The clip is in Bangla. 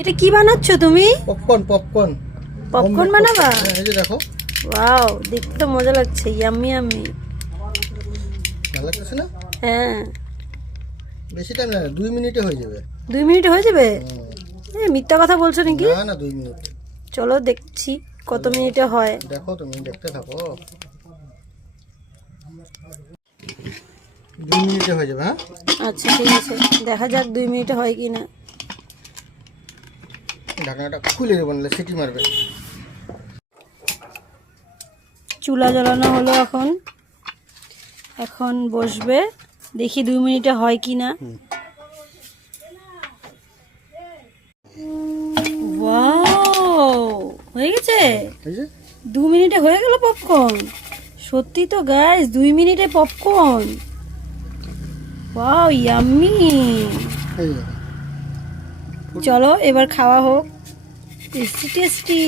এটা কি বানাচ্ছো তুমি? পপকর্ন পপকর্ন পপকর্ন বানাবা? হ্যাঁ এই যে দেখো। ওয়াও, দেখতে তো মজা লাগছে। Yummy yummy. ভালো লাগছে না? হ্যাঁ। বেশি টাইম লাগে, 2 মিনিটে হয়ে যাবে। 2 মিনিটে হয়ে যাবে? মিথ্যা কথা বলছো নাকি? না না 2 মিনিট। চলো দেখছি কত মিনিটে হয়। দেখো, তুমি দেখতে থাকো। 2 মিনিটে হয়ে যাবে। হ্যাঁ আচ্ছা ঠিক আছে, দেখা যাক 2 মিনিটে হয় কি না। ঢাকনাটা খুলে দেবো, নাহলে সিটি মারবে। চুলা জ্বালানো হলো, এখন এখন বসবে, দেখি 2 মিনিটে হয় কি না। ওয়াও, হয়ে গেছে। এই যে 2 মিনিটে হয়ে গেল পপকর্ন। সত্যি তো গাইস, 2 মিনিটে পপকর্ন। Wow, yummy. এই যে চলো এবার খাওয়া হোক। Tasty tasty.